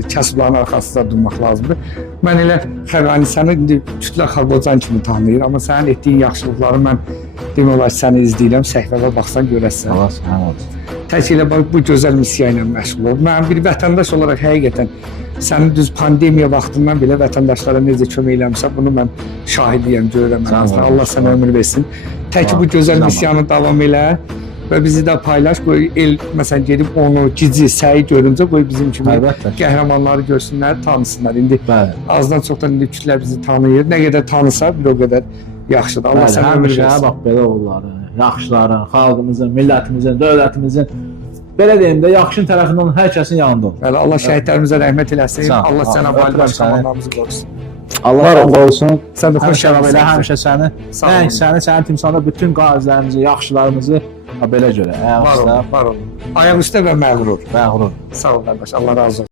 lazımdır. Kasıbların arxasında durmaq lazımdır. Mən elə Xəqani səni indi kütlə xalqocan kimi tanıyır, amma sənin etdiyin yaxşılıqları mən demək olar səni izləyirəm, səhifəyə baxsan görəsən. Allah sənin olsun. Tək elə bu gözəl missiya ilə məşğul ol. Mən bir vətəndaş olaraq həqiqətən sənin düz pandemiya vaxtından belə vətəndaşlara necə kömək eləmişsən, bunu mən şahidiyəm, görürəm. Allah sənə ömür versin. Tək bu gözəl missiyanı davam elə və bizi də paylaş, qoy el məsələn gedib onu gici, səyi görüncə qoy bizim kimi qəhrəmanları görsünlər, tanısınlar. İndi azdan çoxdan indi kütlə bizi tanıyır. Nə qədər tanısa bir o qədər yaxşıdır. Allah sənə ömür versin. Bax belə oğulların, yaxşıların, xalqımızın, millətimizin, dövlətimizin belə deyim də yaxşın tərəfindən hər kəsin yanında olur. Bəli, Allah şəhidlərimizə rəhmət eləsin. Allah sənə valideyn komandanımızı qorusun. Allah razı olsun. Sən də xoş gəlmisən. Həmişə səni, sənin timsalda bütün qazilərimizi, yaxşılarımızı belə görə. Var ol. Ayaq üstə və məğrur. Məğrur. Sağ ol qardaş. Allah razı olsun.